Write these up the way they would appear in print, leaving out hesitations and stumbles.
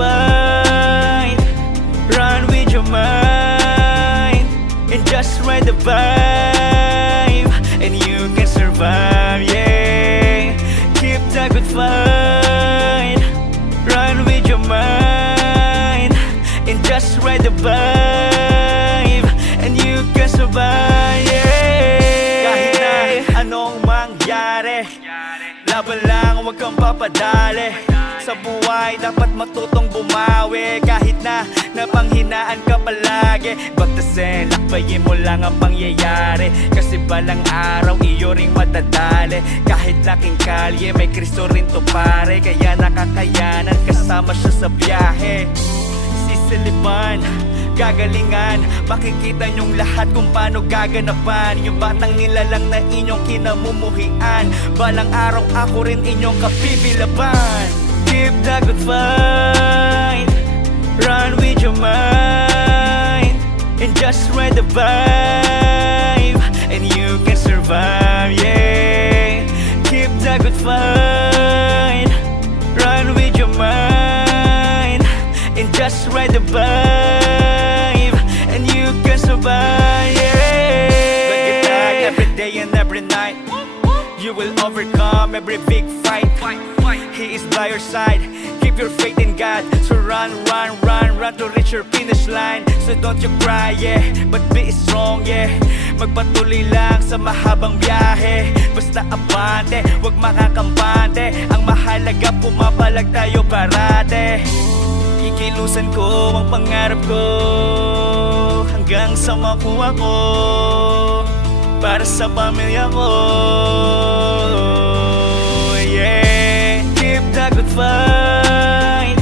fight. Run with your mind and just ride the vibe, and you can survive, yeah. Keep the good fight. Run with your mind and just ride the vibe, and you can survive, yeah. Kahit na anong mangyari, laban lang, huwag kang papadali. Sa buhay dapat matutong bumawi, kahit na napanghinaan ka palagi. Bagtasin, lakbayin mo lang ang pangyayari, kasi balang araw iyo ring madadali. Kahit laking kalye, may Kristo rin to pare, kaya nakakayanan kasama siya sa biyahe. Sisilipan, gagalingan, makikita niyong lahat kung paano gaganapan yung batang nilalang na inyong kinamumuhian. Balang araw ako rin inyong kabibilaban. Keep the good fight. Run with your mind and just ride the vibe, and you can survive, yeah. Keep the good fight. Run with your mind and just ride the vibe, and you can survive, yeah. But get back every day and every night. You will overcome every big fight. He is by your side. Keep your faith in God. So run, run, run, run to reach your finish line. So don't you cry, yeah, but be strong, yeah. Magpatuloy lang sa mahabang biyahe. Basta abante, wag makakampante. Ang mahalaga pumapalag tayo parate. Kikilusan ko ang pangarap ko hanggang sa makuha ko, para sa pamilya ko, yeah. Keep the good fight.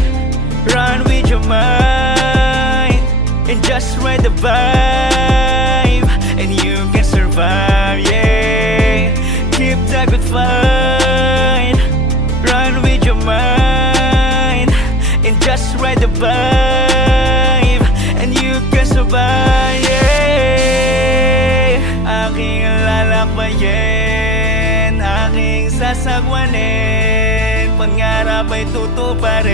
Run with your mind and just ride the vibe, and you can survive, yeah. Keep the good fight. Run with your mind and just ride the vibe, and you can survive, yeah. Aking lalakbayin, aking sasagwanin, pangarap ay tutuparin.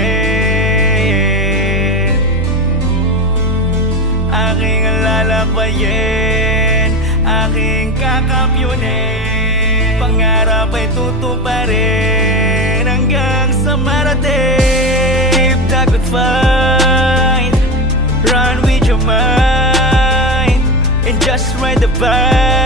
Aking lalakbayin, aking kakampiyonin, pangarap ay tutuparin hanggang sa marating. Keep the good fight. Run with your mind and just ride the vibe,